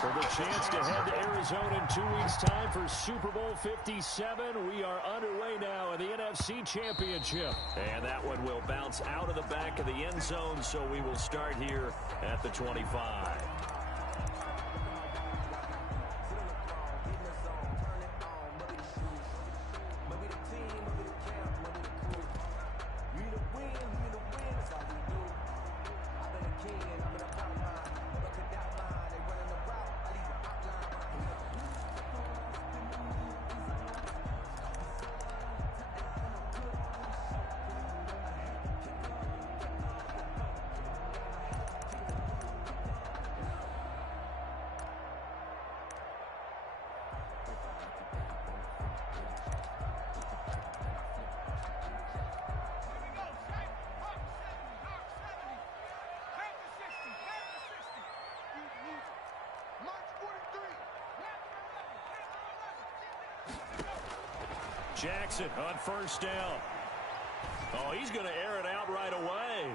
So the chance to head to Arizona in 2 weeks' time for Super Bowl 57. We are underway now in the NFC Championship. And that one will bounce out of the back of the end zone, so we will start here at the 25. Jackson on first down. Oh, he's going to air it out right away.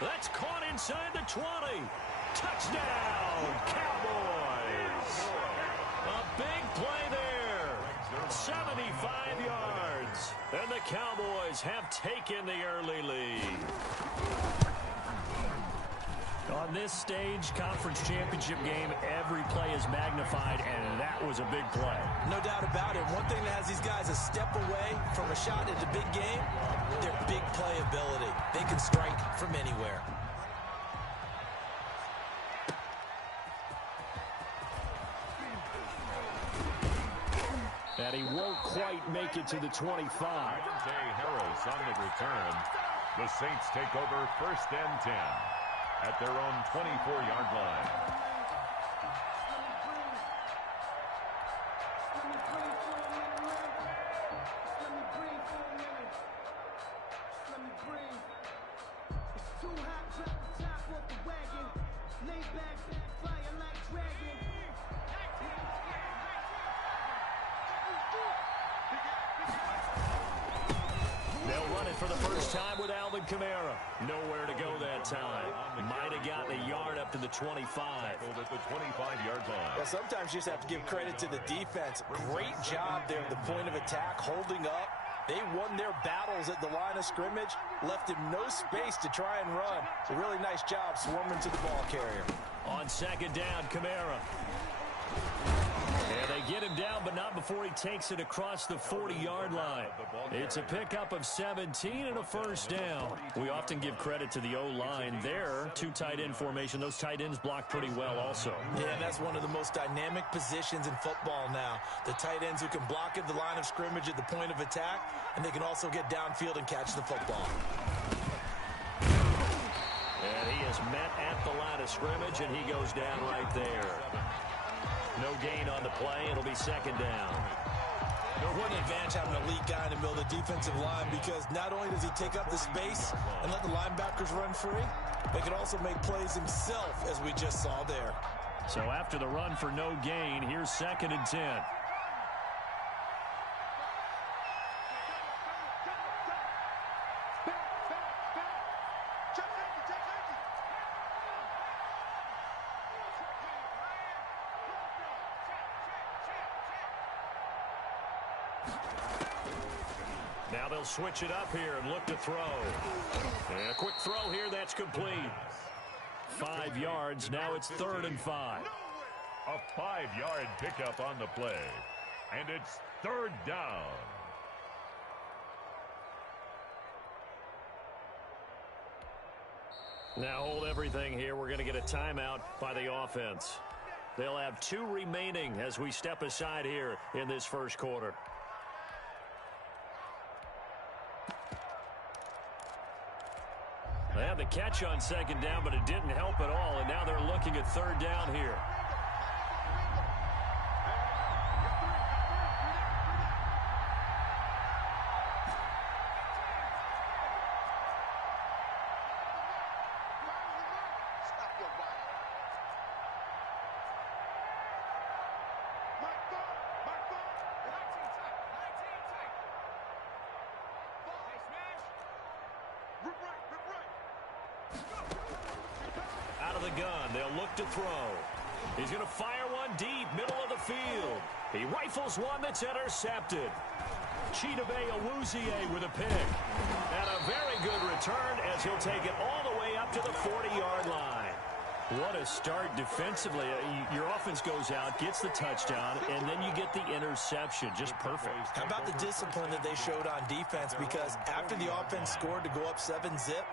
That's caught inside the 20. Touchdown, Cowboys. A big play there. 75 yards. And the Cowboys have taken the early lead. On this stage, conference championship game, every play is magnified, and that was a big play. No doubt about it. One thing that has these guys a step away from a shot at the big game, their big play ability. They can strike from anywhere. And he won't quite make it to the 25. Harris on the return. The Saints take over 1st and 10. At their own 24-yard line. For the first time with Alvin Kamara. Nowhere to go that time. Might have gotten a yard up to the 25. At the 25-yard line. Well, sometimes you just have to give credit to the defense. Great job there at the point of attack, holding up. They won their battles at the line of scrimmage, left him no space to try and run. It's a really nice job swarming to the ball carrier. On second down, Kamara. And they get him down, but not before he takes it across the 40-yard line. It's a pickup of 17 and a first down. We often give credit to the O-line there. 2 tight end formation. Those tight ends block pretty well also. Yeah, that's one of the most dynamic positions in football now. The tight ends who can block at the line of scrimmage at the point of attack, and they can also get downfield and catch the football. And he is met at the line of scrimmage, and he goes down right there. No gain on the play. It'll be second down. What an advantage having an elite guy in the middle of the defensive line, because not only does he take up the space and let the linebackers run free, but he can also make plays himself, as we just saw there. So after the run for no gain, here's 2nd and 10. Now they'll switch it up here and look to throw. And a quick throw here, that's complete. 5 yards, now it's 3rd and 5. A 5-yard pickup on the play. And it's 3rd down. Now hold everything here. We're going to get a timeout by the offense. They'll have 2 remaining as we step aside here in this first quarter. They had the catch on second down, but it didn't help at all, and now they're looking at 3rd down here. Out of the gun, they'll look to throw. He's going to fire one deep, middle of the field. He rifles one that's intercepted. Chidobe Awuzie with a pick. And a very good return as he'll take it all the way up to the 40-yard line. What a start defensively. Your offense goes out, gets the touchdown, and then you get the interception. Just perfect. How about the discipline that they showed on defense? Because after the offense scored to go up 7-zip,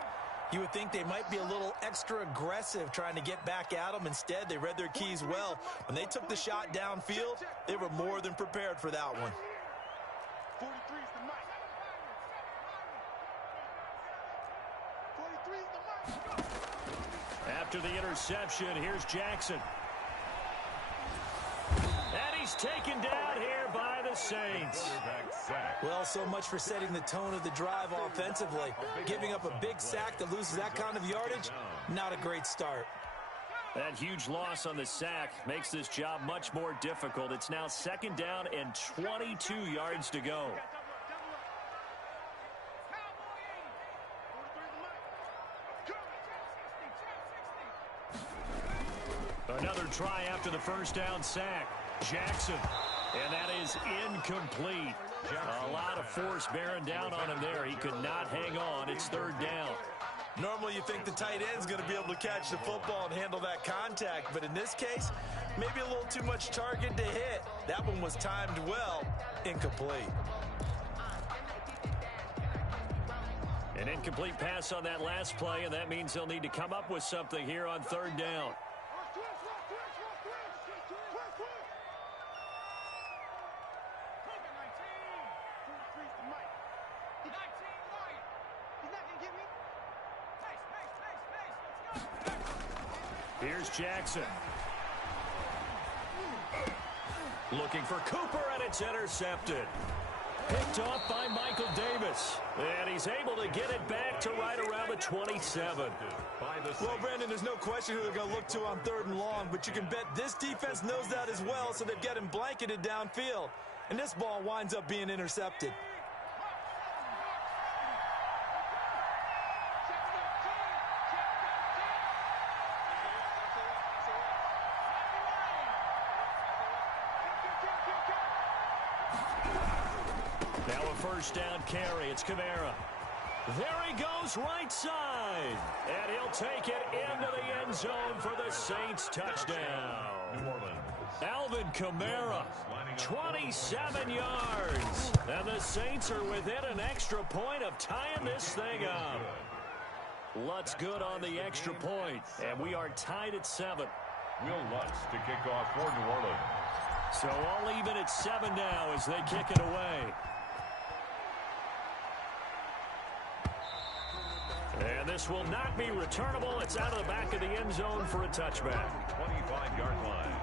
you would think they might be a little extra aggressive trying to get back at them. Instead, they read their keys well. When they took the shot downfield, they were more than prepared for that one. 43 is the mic. 43 is the mic. After the interception, here's Jackson. And he's taken down here by the Saints. Well, so much for setting the tone of the drive offensively. Giving up a big sack that loses that kind of yardage, not a great start. That huge loss on the sack makes this job much more difficult. It's now 2nd down and 22 yards to go. Another try after the first down sack. Jackson. And that is incomplete. A lot of force bearing down on him there. He could not hang on. It's 3rd down. Normally you think the tight end's going to be able to catch the football and handle that contact, but in this case, maybe a little too much target to hit. That one was timed well, incomplete. An incomplete pass on that last play, and that means they'll need to come up with something here on 3rd down. Here's Jackson. Looking for Cooper, and it's intercepted. Picked off by Michael Davis. And he's able to get it back to right around the 27. Well, Brandon, there's no question who they're going to look to on 3rd and long, but you can bet this defense knows that as well, so they've got him blanketed downfield. And this ball winds up being intercepted. Now a 1st down carry. It's Kamara. There he goes right side. And he'll take it into the end zone for the Saints touchdown. Alvin Kamara, 27 yards. And the Saints are within an extra point of tying this thing up. Lutz good on the extra point. And we are tied at 7. Will Lutz to kick off for New Orleans. So all even at 7 now as they kick it away. And this will not be returnable. It's out of the back of the end zone for a touchback. 25-yard line.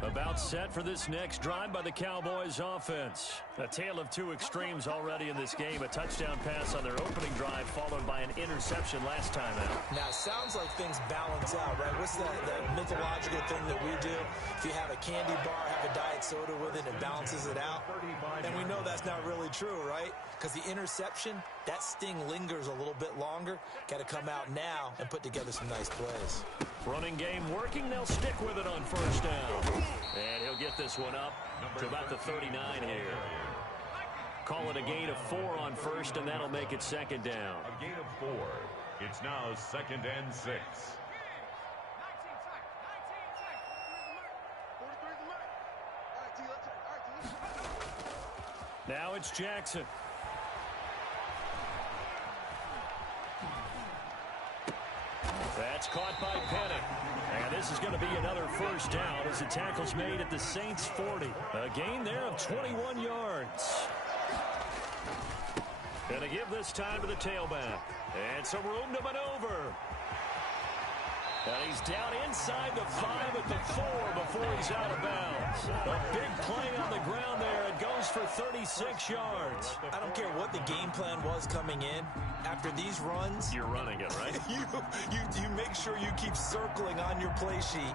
About set for this next drive by the Cowboys offense. A tale of two extremes already in this game. A touchdown pass on their opening drive followed by an interception last time out. Now, it sounds like things balance out, right? What's that mythological thing that we do? If you have a candy bar, have a diet soda with it, it balances it out. And we know that's not really true, right? Because the interception, that sting lingers a little bit longer. Got to come out now and put together some nice plays. Running game working. They'll stick with it on 1st down. And he'll get this one up to about the 39 here. Call it a gain of 4 on 1st, and that'll make it 2nd down. A gain of 4. It's now 2nd and 6. Now it's Jackson. That's caught by Penning. And this is going to be another 1st down as the tackle's made at the Saints 40. A gain there of 21 yards. Going to give this time to the tailback. And some room to maneuver. And he's down inside the 5 at the 4 before he's out of bounds. A big play on the ground 26 yards. I don't care what the game plan was coming in. After these runs, you're running it, right? you make sure you keep circling on your play sheet,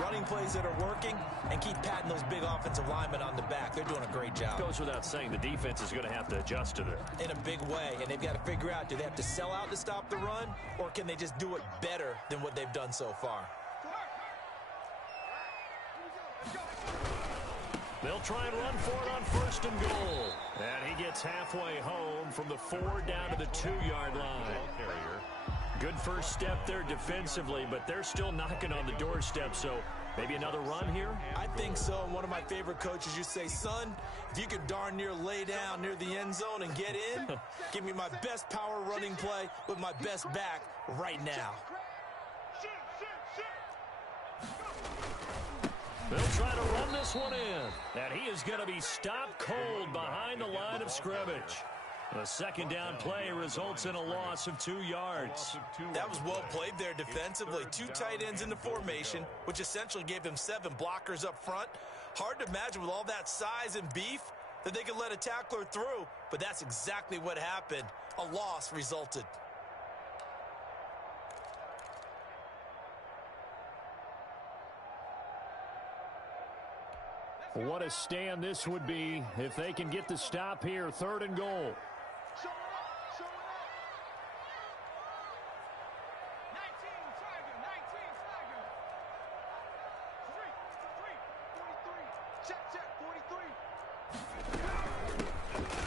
running plays that are working, and keep patting those big offensive linemen on the back. They're doing a great job. Goes without saying, the defense is going to have to adjust to that. In a big way, and they've got to figure out, do they have to sell out to stop the run, or can they just do it better than what they've done so far? They'll try and run for it on 1st and goal. And he gets halfway home from the 4 down to the 2-yard line. Good first step there defensively, but they're still knocking on the doorstep, so maybe another run here? I think so. And one of my favorite coaches used to say, son, if you could darn near lay down near the end zone and get in, give me my best power running play with my best back right now. They'll try to run this one in. And he is going to be stopped cold behind the line of scrimmage. The second down play results in a loss of 2 yards. That was well played there defensively. 2 tight ends in the formation, which essentially gave them 7 blockers up front. Hard to imagine with all that size and beef that they could let a tackler through, but that's exactly what happened. A loss resulted. What a stand this would be if they can get the stop here. 3rd and goal.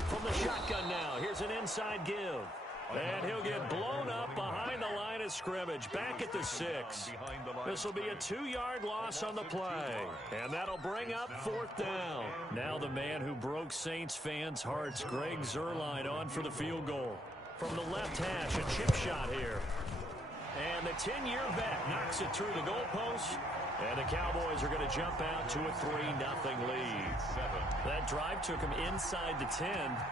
From the shotgun now, here's an inside give. And he'll get blown up behind the line of scrimmage, back at the 6. This will be a 2-yard loss on the play. And that'll bring up 4th down. Now the man who broke Saints fans' hearts, Greg Zuerlein, on for the field goal. From the left hash, a chip shot here. And the 10-year vet knocks it through the goalpost. And the Cowboys are going to jump out to a 3-0 lead. That drive took them inside the 10.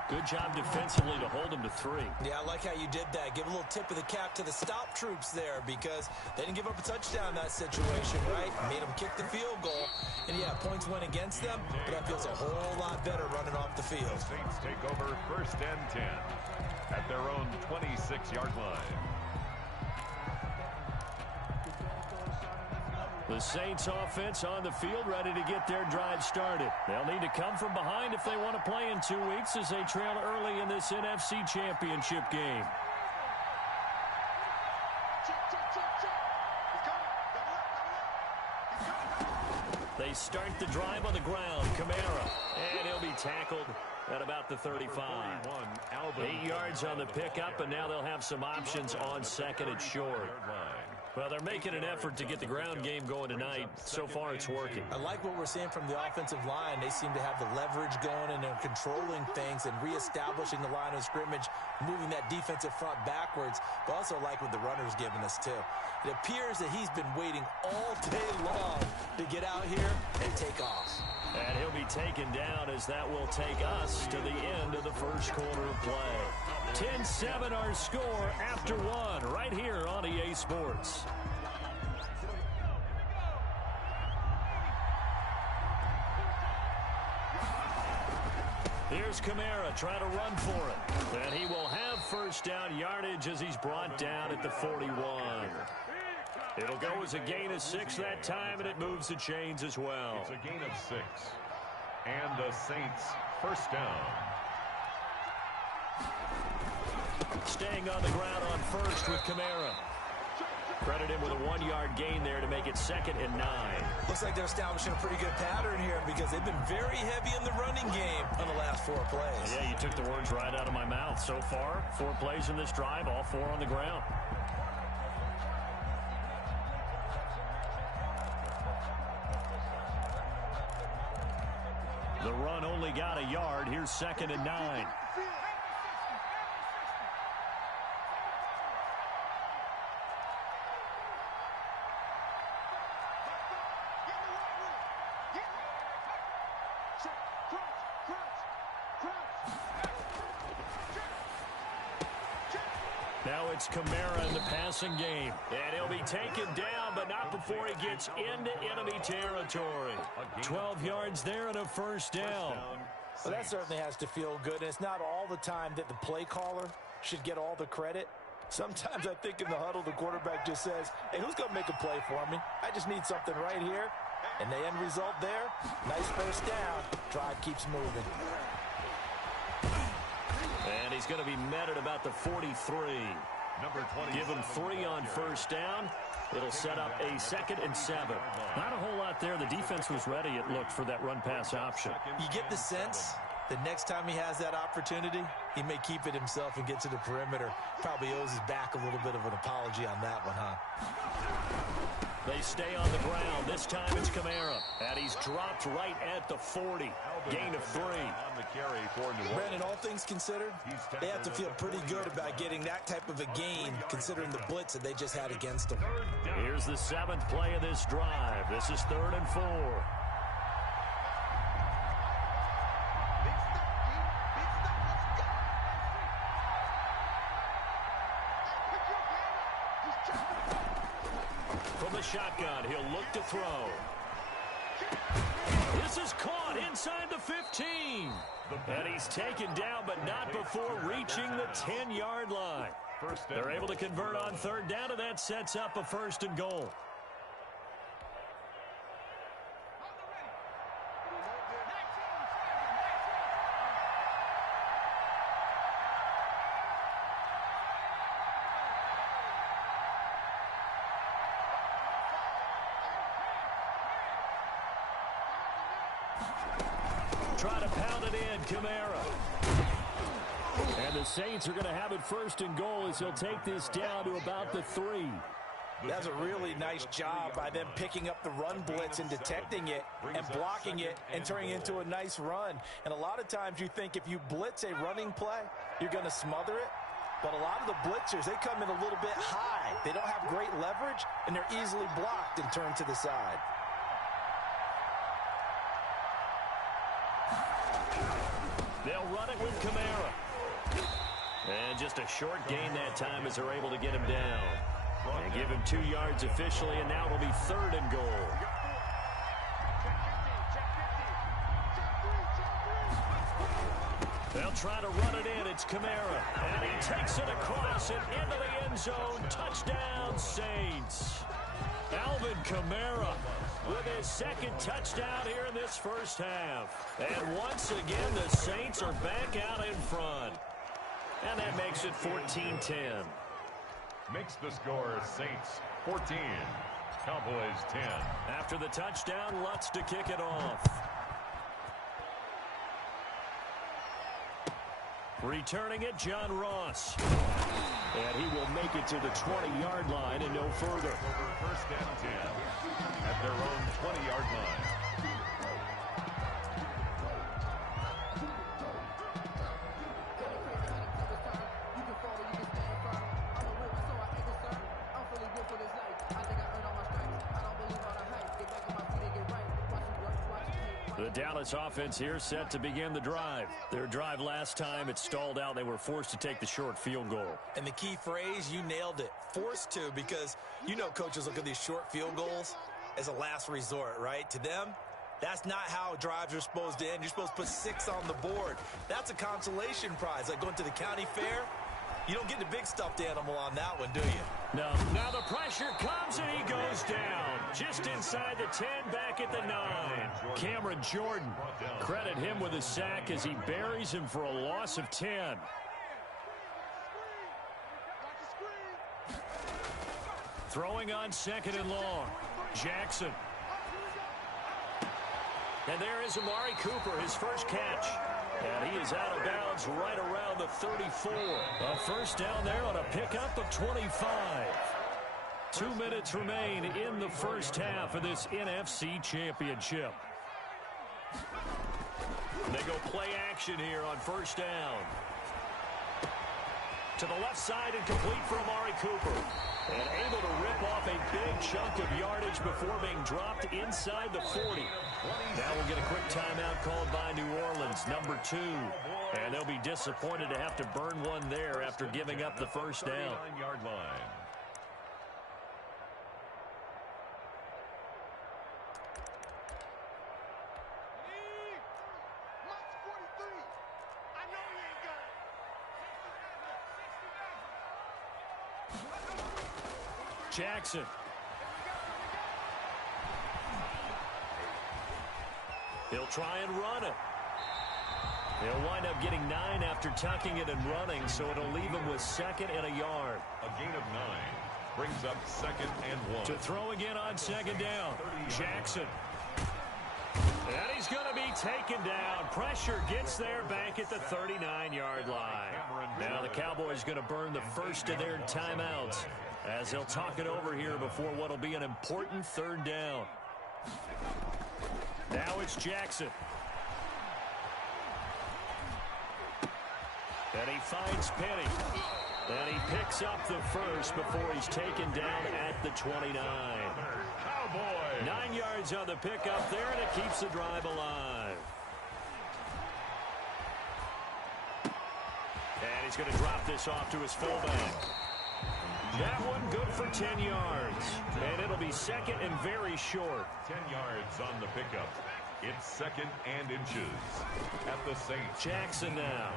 Good job defensively to hold them to 3. Yeah, I like how you did that. Give a little tip of the cap to the stop troops there because they didn't give up a touchdown in that situation, right? Made them kick the field goal. And, yeah, points went against them, but that feels a whole lot better running off the field. The Saints take over 1st and 10 at their own 26-yard line. The Saints offense on the field ready to get their drive started. They'll need to come from behind if they want to play in 2 weeks as they trail early in this NFC Championship game. They start the drive on the ground. Kamara. And he'll be tackled at about the 35. 8 yards on the pickup, and now they'll have some options on 2nd and short. Well, they're making an effort to get the ground game going tonight. So far, it's working. I like what we're seeing from the offensive line. They seem to have the leverage going, and they're controlling things and reestablishing the line of scrimmage, moving that defensive front backwards. But also like what the runner's giving us, too. It appears that he's been waiting all day long to get out here and take off. And he'll be taken down as that will take us to the end of the first quarter of play. 10-7 our score after 1 right here on EA Sports. Here's Kamara trying to run for it. And he will have 1st down yardage as he's brought down at the 41. It'll go as a gain of 6 that time, and it moves the chains as well. It's a gain of 6. And the Saints 1st down. Staying on the ground on 1st with Kamara. Credit him with a 1-yard gain there to make it 2nd and 9. Looks like they're establishing a pretty good pattern here because they've been very heavy in the running game on the last 4 plays. Yeah, you took the words right out of my mouth. So far, 4 plays in this drive, all 4 on the ground. The run only got a yard. Here's 2nd and 9. Now it's Kamara in the passing game. And he'll be taken down, but not before he gets into enemy territory. 12 yards there and a 1st down. Well, that certainly has to feel good, and it's not all the time that the play caller should get all the credit. Sometimes I think in the huddle, the quarterback just says, hey, who's going to make a play for me? I just need something right here. And the end result there, nice first down. Drive keeps moving. And he's going to be met at about the 43. Number 20. Give him 3 on first down. It'll set up a 2nd and 7. Not a whole lot there. The defense was ready, it looked, for that run-pass option. You get the sense the next time he has that opportunity, he may keep it himself and get to the perimeter. Probably owes his back a little bit of an apology on that one, huh? They stay on the ground. This time it's Kamara. And he's dropped right at the 40. Gain of 3. On the carry for New Orleans. Brandon, all things considered, they have to feel pretty good about getting that type of a gain considering the blitz that they just had against them. Here's the 7th play of this drive. This is 3rd and 4. From the shotgun, he'll look to throw. This is caught inside the 15. And he's taken down, but not before reaching the 10-yard line. They're able to convert on 3rd down, and that sets up a 1st and goal. Try to pound it in, Kamara. And the Saints are going to have it 1st and goal as he'll take this down to about the 3. That's a really nice job by them picking up the run blitz and detecting it and blocking it and turning it into a nice run. And a lot of times you think if you blitz a running play, you're going to smother it. But a lot of the blitzers, they come in a little bit high. They don't have great leverage, and they're easily blocked and turned to the side. They'll run it with Kamara. And just a short gain that time as they're able to get him down. And give him 2 yards officially, and now it'll be 3rd and goal. They'll try to run it in. It's Kamara. And he takes it across and into the end zone. Touchdown, Saints. Alvin Kamara with his 2nd touchdown here in this first half. And once again, the Saints are back out in front. And that makes it 14-10. Makes the score Saints 14, Cowboys 10. After the touchdown, Lutz to kick it off. Returning it, John Ross. And he will make it to the 20-yard line and no further. Over 1st and 10 at their own 20-yard line. The Dallas offense here set to begin the drive. Their drive last time, it stalled out. They were forced to take the short field goal. And the key phrase, you nailed it, forced to, because you know coaches look at these short field goals as a last resort, right? To them, that's not how drives are supposed to end. You're supposed to put 6 on the board. That's a consolation prize, like going to the county fair. You don't get the big stuffed animal on that one, do you? No. Now the pressure comes and he goes down. Just inside the 10, back at the 9. Cameron Jordan. Credit him with a sack as he buries him for a loss of 10. Throwing on 2nd and long. Jackson. And there is Amari Cooper, his first catch. And he is out of bounds right around the 34. A first down there on a pickup of 25. 2 minutes remain in the first half of this NFC Championship. They go play action here on first down. To the left side and complete for Amari Cooper. And able to rip off a big chunk of yardage before being dropped inside the 40. Now we'll get a quick timeout called by New Orleans, number 2. And they'll be disappointed to have to burn one there after giving up the first down. 39-yard line. Jackson. He'll try and run it. He'll wind up getting 9 after tucking it and running, so it'll leave him with 2nd and a yard. A gain of 9 brings up 2nd and 1. To throw again on 2nd down. Jackson. And he's going to be taken down. Pressure gets there back at the 39-yard line. Now the Cowboys going to burn the first of their timeouts as they'll talk it over here before what will be an important 3rd down. Now it's Jackson. And he finds Penny. And he picks up the first before he's taken down at the 29. Cowboys. 9 yards on the pickup there, and it keeps the drive alive. And he's going to drop this off to his fullback. That one good for 10 yards. And it'll be 2nd and very short. 10 yards on the pickup. It's 2nd and inches at the Saints. Jackson now.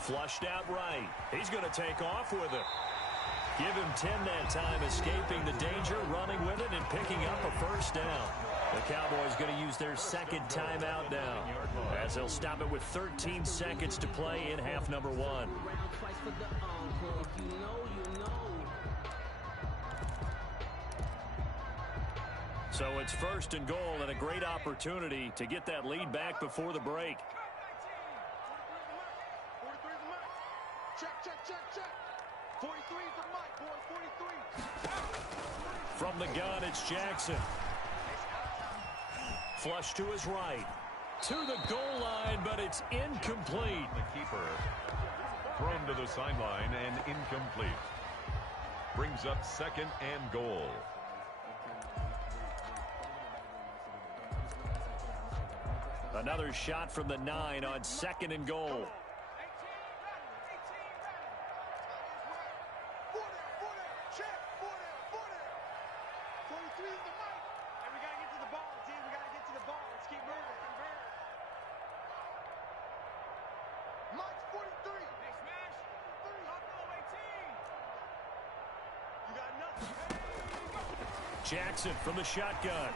Flushed out right. He's going to take off with it. Give him 10 that time, escaping the danger, running with it, and picking up a 1st down. The Cowboys going to use their 2nd timeout now, as they'll stop it with 13 seconds to play in half number 1. So it's 1st and goal, and a great opportunity to get that lead back before the break. Check. 43 is the mic, boy. 43. From the gun, it's Jackson. Flush to his right. To the goal line, but it's incomplete. The keeper thrown to the sideline and incomplete. Brings up 2nd and goal. Another shot from the 9 on 2nd and goal. Jackson from the shotgun.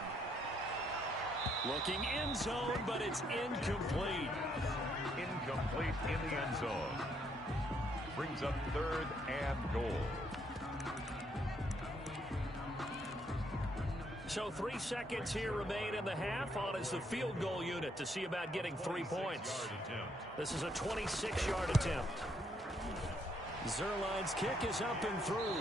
Looking end zone, but it's incomplete. Incomplete in the end zone. Brings up 3rd and goal. So 3 seconds here remain in the half. On is the field goal unit to see about getting 3 points. This is a 26-yard attempt. Zerline's kick is up and through.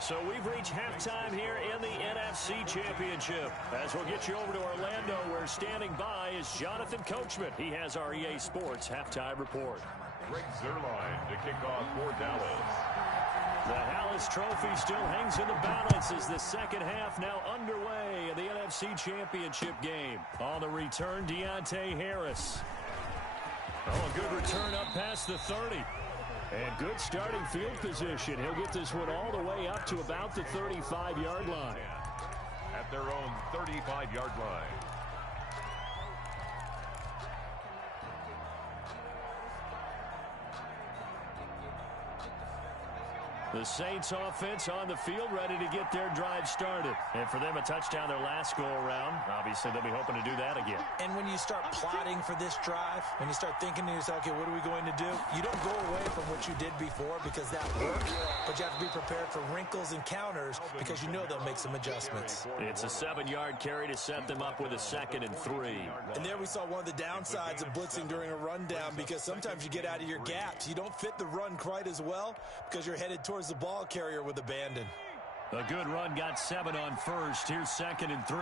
So we've reached halftime here in the NFC Championship. As we'll get you over to Orlando, where standing by is Jonathan Coachman. He has our EA Sports halftime report. Greg Zerline to kick off for Dallas. The Hallis Trophy still hangs in the balance as the 2nd half now underway in the NFC Championship game. On the return, Deontay Harris. Oh, a good return up past the 30. And good starting field position. He'll get this one all the way up to about the 35-yard line. At their own 35-yard line. The Saints offense on the field, ready to get their drive started. And for them, a touchdown their last go-around. Obviously, they'll be hoping to do that again. And when you start plotting for this drive, when you start thinking to yourself, okay, what are we going to do? You don't go away from what you did before because that worked, but you have to be prepared for wrinkles and counters because you know they'll make some adjustments. It's a 7-yard carry to set them up with a 2nd and 3. And there we saw one of the downsides of blitzing during a rundown because sometimes you get out of your gaps. You don't fit the run quite as well because you're headed towards the ball carrier with abandon. A good run got 7 on first. Here's 2nd and 3.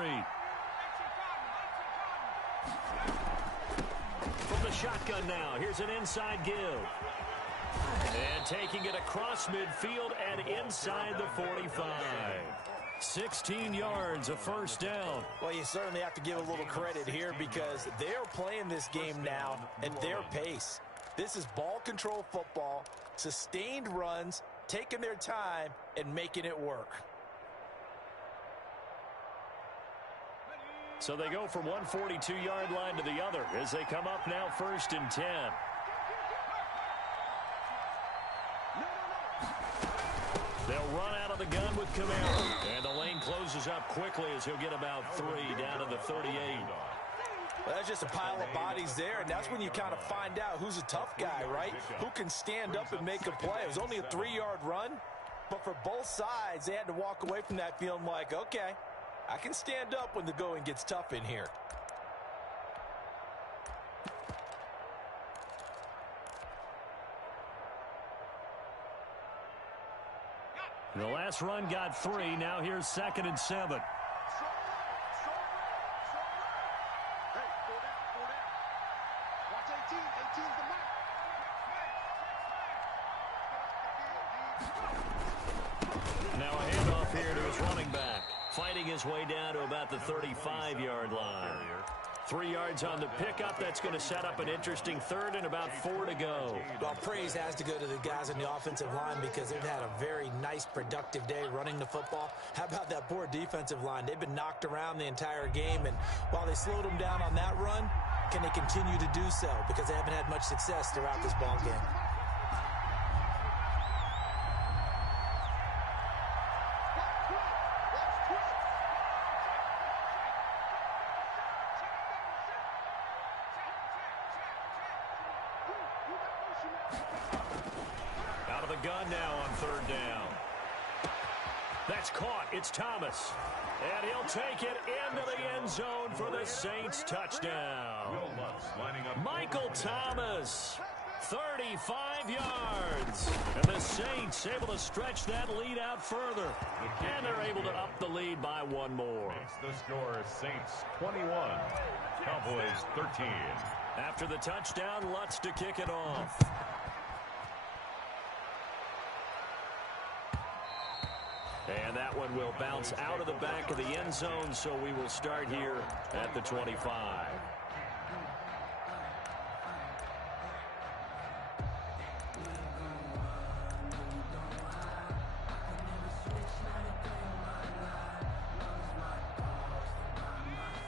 From the shotgun now. Here's an inside give. And taking it across midfield and inside the 45. 16 yards, a 1st down. Well, you certainly have to give a little credit here because they're playing this game now at their pace. This is ball control football, sustained runs, taking their time and making it work. So they go from one 42-yard line to the other as they come up now 1st and 10. They'll run out of the gun with Camaro. And the lane closes up quickly as he'll get about 3 down to the 38. Well, that's just a pile of bodies there, and that's when you kind of find out who's a tough guy, right? Who can stand up and make a play. It was only a 3-yard run, but for both sides, they had to walk away from that feeling like, okay, I can stand up when the going gets tough in here. The last run got 3. Now here's 2nd and 7. Hey, 4 down. Watch 18. 18's the mark. Now a handoff here to his running back. Fighting his way down to about the 35-yard line. 3 yards on the pickup. That's going to set up an interesting 3rd and about 4 to go. Well, praise has to go to the guys on the offensive line because they've had a very nice, productive day running the football. How about that poor defensive line? They've been knocked around the entire game, and while they slowed them down on that run, can they continue to do so? Because they haven't had much success throughout this ball game. Out of the gun now on 3rd down. That's caught. It's Thomas. And he'll take it into the end zone for the Saints touchdown. Michael Thomas, 35 yards. And the Saints able to stretch that lead out further. And they're able to up the lead by 1 more. Makes the score Saints 21, Cowboys 13. After the touchdown, Lutz to kick it off. And that one will bounce out of the back of the end zone, so we will start here at the 25.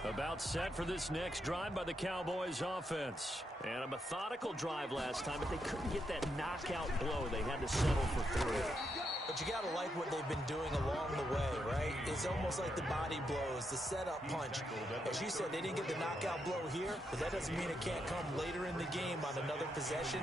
About set for this next drive by the Cowboys offense. And a methodical drive last time, but they couldn't get that knockout blow. They had to settle for 3. But you got to like what they've been doing along the way, right? It's almost like the body blows, the setup punch. As you said, they didn't get the knockout blow here, but that doesn't mean it can't come later in the game on another possession.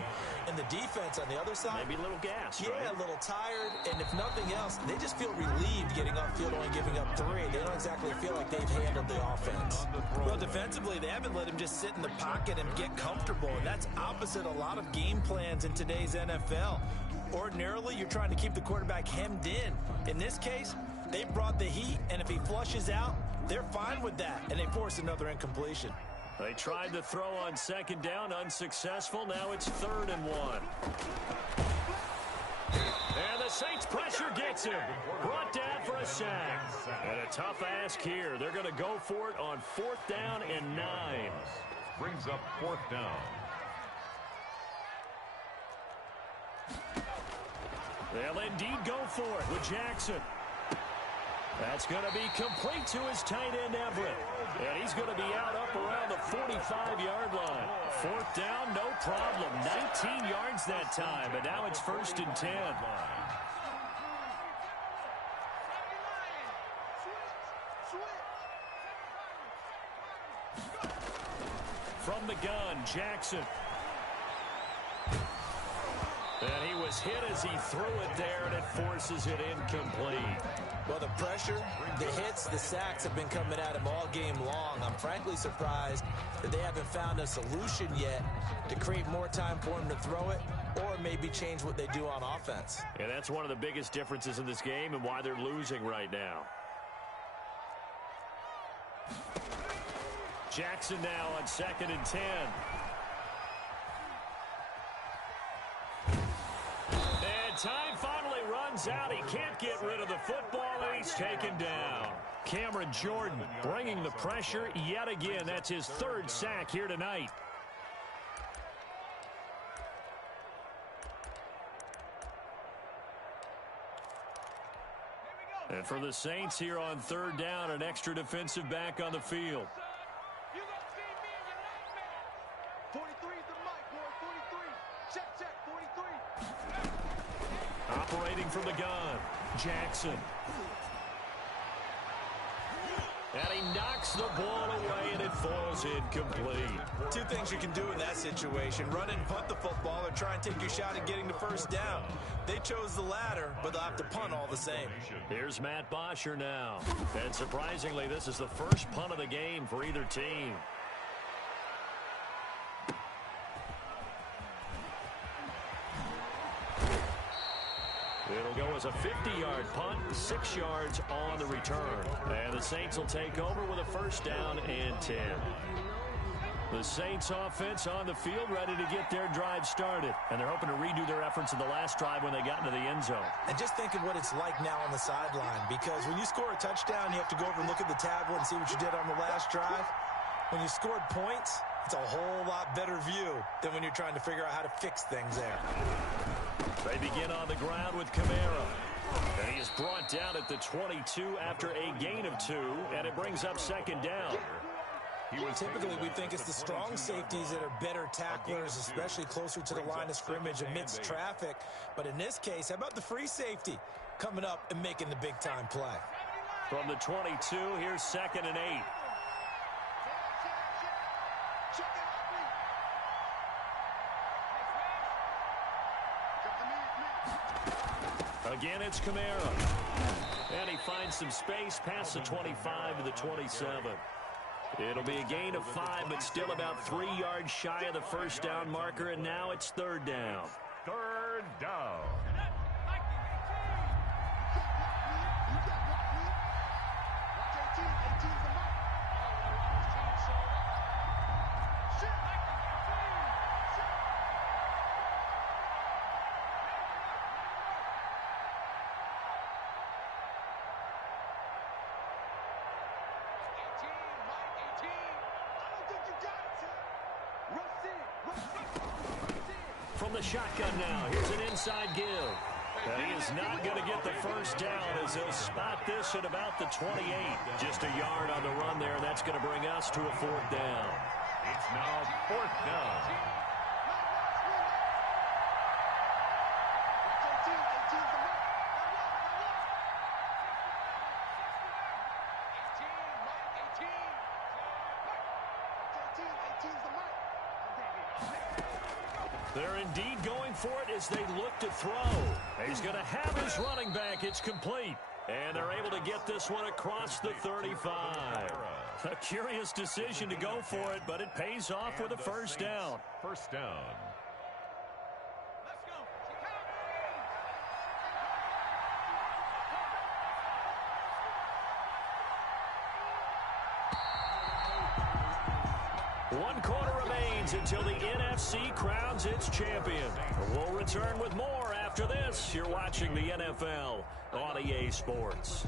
And the defense on the other side, maybe a little gas, yeah, right? A little tired. And if nothing else, they just feel relieved getting off field, only giving up 3. They don't exactly feel like they've handled the offense. Well, defensively, they haven't let him just sit in the pocket and get comfortable. And that's opposite a lot of game plans in today's NFL. Ordinarily, you're trying to keep the quarterback hemmed in. In this case, they brought the heat, and if he flushes out, they're fine with that, and they force another incompletion. They tried to throw on 2nd down, unsuccessful. Now it's 3rd and 1. And the Saints pressure gets him. Brought down for a sack. And a tough ask here. They're going to go for it on 4th down and 9. Brings up 4th down. They'll indeed go for it with Jackson. That's going to be complete to his tight end, Everett. And he's going to be out up around the 45-yard line. 4th down, no problem. 19 yards that time, but now it's 1st and 10. From the gun, Jackson. And he was hit as he threw it there, and it forces it incomplete. Well, the pressure, the hits, the sacks have been coming at him all game long. I'm frankly surprised that they haven't found a solution yet to create more time for him to throw it or maybe change what they do on offense. And that's one of the biggest differences in this game and why they're losing right now. Jackson now on 2nd and 10. Time finally runs out. He can't get rid of the football, and he's taken down. Cameron Jordan bringing the pressure yet again. That's his 3rd sack here tonight. And for the Saints here on 3rd down, an extra defensive back on the field. 43's the mic, boy. 43. Check, 43. Operating from the gun. Jackson. And he knocks the ball away, and it falls incomplete. Two things you can do in that situation: run and punt the football, or try and take your shot at getting the first down. They chose the latter, but they'll have to punt all the same. Here's Matt Bosher now. And surprisingly, this is the first punt of the game for either team. It'll go as a 50-yard punt, 6 yards on the return. And the Saints will take over with a first down and 10. The Saints offense on the field, ready to get their drive started. And they're hoping to redo their efforts in the last drive when they got into the end zone. And just think of what it's like now on the sideline, because when you score a touchdown, you have to go over and look at the tablet and see what you did on the last drive. When you scored points, it's a whole lot better view than when you're trying to figure out how to fix things there. They begin on the ground with Kamara. And he is brought down at the 22 after a gain of 2, and it brings up second down. Typically, we think it's the strong safeties that are better tacklers, especially closer to the line of scrimmage amidst traffic. But in this case, how about the free safety coming up and making the big-time play? From the 22, here's 2nd and 8. Again, it's Kamara. And he finds some space past the 25 to the 27. It'll be a gain of 5, but still about 3 yards shy of the first down marker, and now it's 3rd down. 3rd down. From the shotgun now, here's an inside give. And he is not going to get the first down as they'll spot this at about the 28. Just a yard on the run there, and that's going to bring us to a 4th down. It's now 4th down. They're indeed going for it as they look to throw. He's going to have his running back. It's complete. And they're able to get this one across the 35. A curious decision to go for it, but it pays off with a first down. First down. One quarter remains until the NFC crowns its champion. We'll return with more after this. You're watching the NFL on EA Sports.